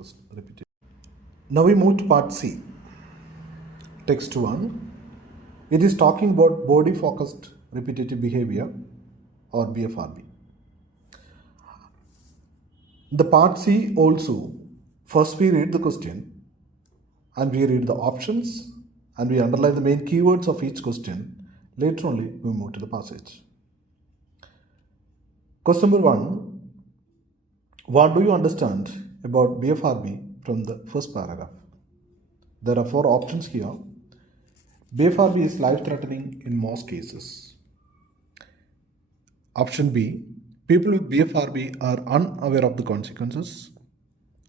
focused repetitive. Now we move to part C. Text 1. It is talking about body focused repetitive behavior or BFRB. The part C also, first we read the question and we read the options and we underline the main keywords of each question. Later only we move to the passage. Question number 1. What do you understand about BFRB from the first paragraph? There are 4 options here. BFRB is life-threatening in most cases. Option B. People with BFRB are unaware of the consequences.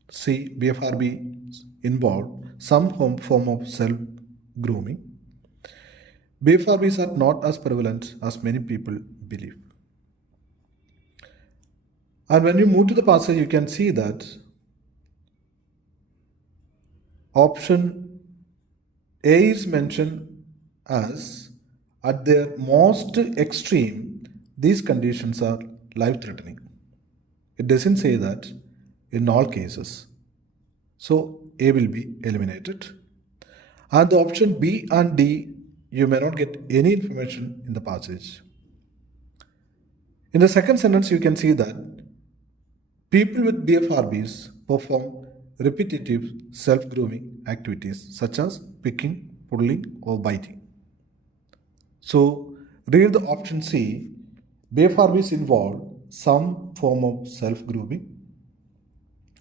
C. BFRB involve some form of self-grooming. BFRBs are not as prevalent as many people believe. And when you move to the passage, you can see that option A is mentioned as at their most extreme, these conditions are life-threatening. It doesn't say that in all cases. So A will be eliminated. And the option B and D, you may not get any information in the passage. In the second sentence, you can see that people with BFRBs perform repetitive self-grooming activities such as picking, pulling, or biting. So, read the option C. BFRBs involve some form of self-grooming.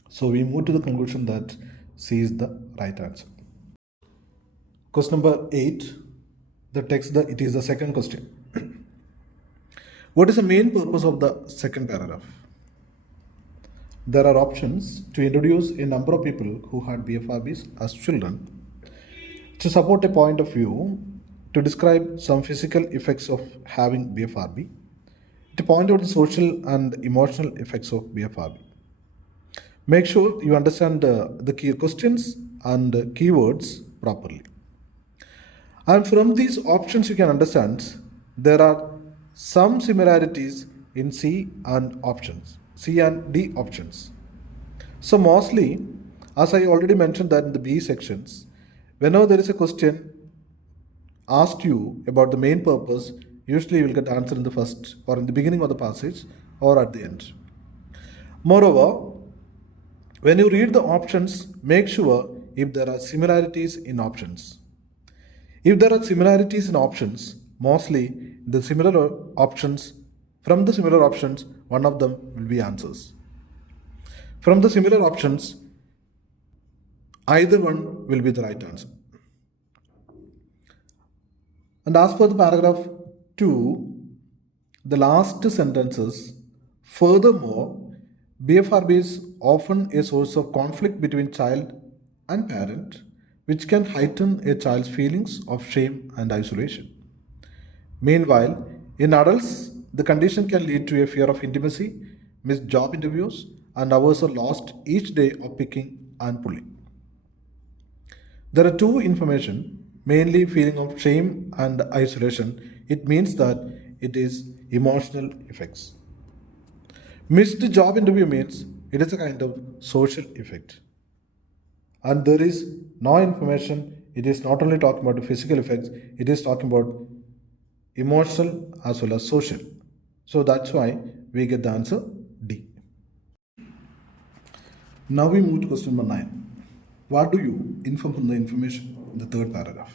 So, we move to the conclusion that C is the right answer. Question number 8. The text, it is the second question. What is the main purpose of the second paragraph? There are options to introduce a number of people who had BFRBs as children, to support a point of view, to describe some physical effects of having BFRB, to point out the social and emotional effects of BFRB. Make sure you understand the key questions and keywords properly. And from these options you can understand there are some similarities in C and D options. So mostly, as I already mentioned that in the B sections, whenever there is a question asked you about the main purpose, usually you will get the answer in the first or in the beginning of the passage or at the end. Moreover, when you read the options, make sure if there are similarities in options. If there are similarities in options, mostly the similar options, from the similar options, one of them will be answers. From the similar options, either one will be the right answer. And as per the paragraph 2, the last sentences, furthermore, BFRB is often a source of conflict between child and parent, which can heighten a child's feelings of shame and isolation. Meanwhile, in adults, the condition can lead to a fear of intimacy, missed job interviews, and hours are lost each day of picking and pulling. There are 2 information, mainly feeling of shame and isolation. It means that it is emotional effects. Missed job interview means it is a kind of social effect. And there is no information, it is not only talking about the physical effects, it is talking about emotional as well as social. So that's why we get the answer D. Now we move to question number 9. What do you infer from the information in the third paragraph?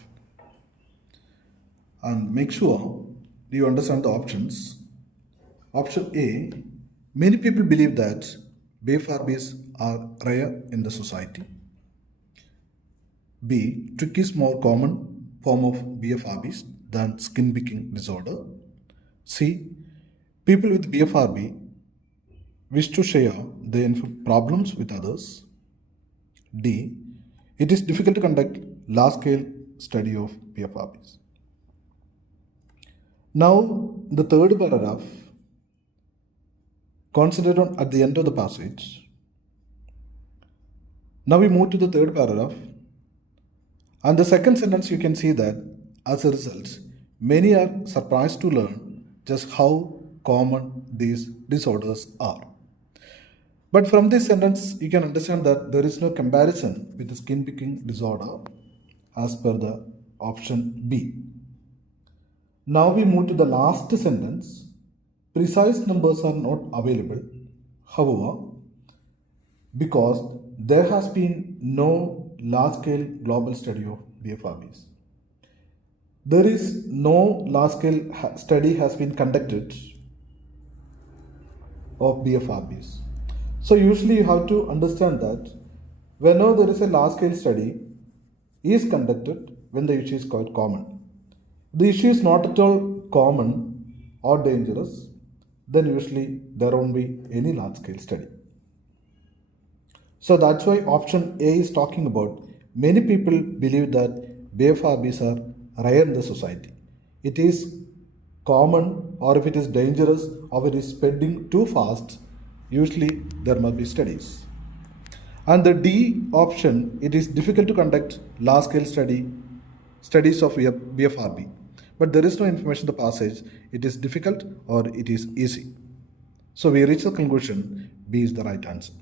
And make sure you understand the options. Option A, many people believe that BFRBs are rare in the society. B, trick is more common form of BFRBs than skin picking disorder. C, people with BFRB wish to share their problems with others. D, it is difficult to conduct large-scale study of BFRBs. Now, the third paragraph, concentrate on at the end of the passage. Now we move to the third paragraph. And the second sentence, you can see that as a result, many are surprised to learn just how common these disorders are. But from this sentence, you can understand that there is no comparison with the skin picking disorder as per the option B. Now we move to the last sentence. Precise numbers are not available. However, because there has been no large-scale global study of BFRBs. There is no large-scale study has been conducted of BFRBs. So usually you have to understand that whenever there is a large-scale study is conducted when the issue is quite common. The issue is not at all common or dangerous, then usually there won't be any large-scale study. So that's why option A is talking about many people believe that BFRBs are rare in the society. It is common, or if it is dangerous or it is spreading too fast, usually there must be studies. And the D option, it is difficult to conduct large scale studies of BFRB. But there is no information in the passage, it is difficult or it is easy. So we reach the conclusion B is the right answer.